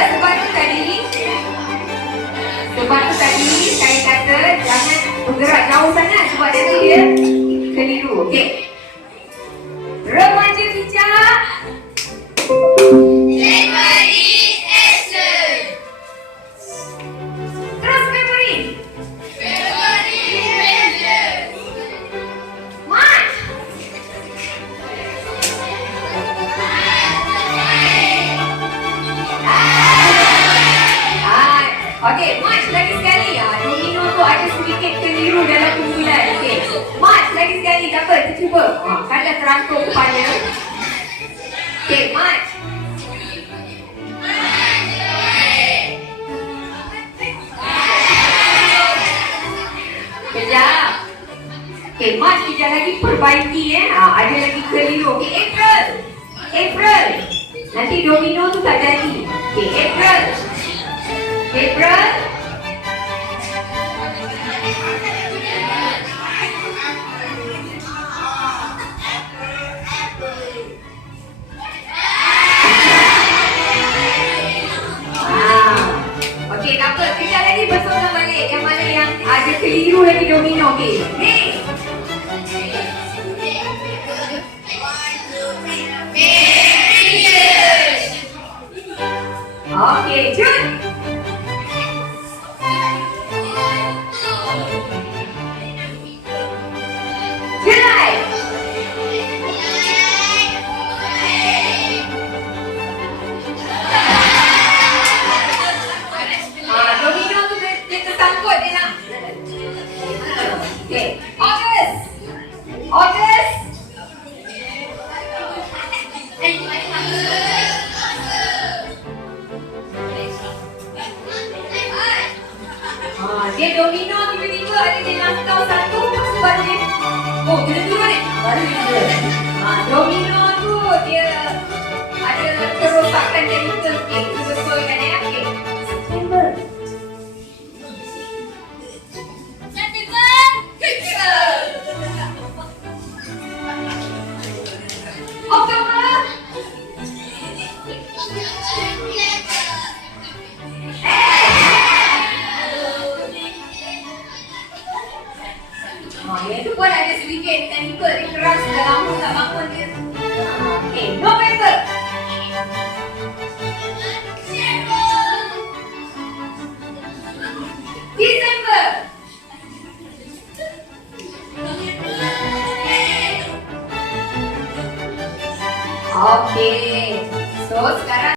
Sebab tu tadi. Sebab tu tadi saya kata jangan bergerak jauh sangat sebab nanti dia keliru. Okey. Okey, March lagi sekali. Ah, domino tu ada sedikit keliru dalam kumpulan. Okey. March lagi sekali. Tak apa, kita cuba. Ah, kalau terantuk kepala. Okey, March. Kejap. Okey, March kejap lagi perbaiki eh. Ah, ada lagi keliru. Okey, April. April. Nanti domino tu tak jadi. Okey, April. April. Ah. Okey, tak apa. Kejap lagi bersama balik yang mana yang ada keliru lagi domino. Okey. Hey. Okey, Jun. Dia domino tiba-tiba ada dia langkau satu sebab dia Oh, kena Oh. Okey. So sekarang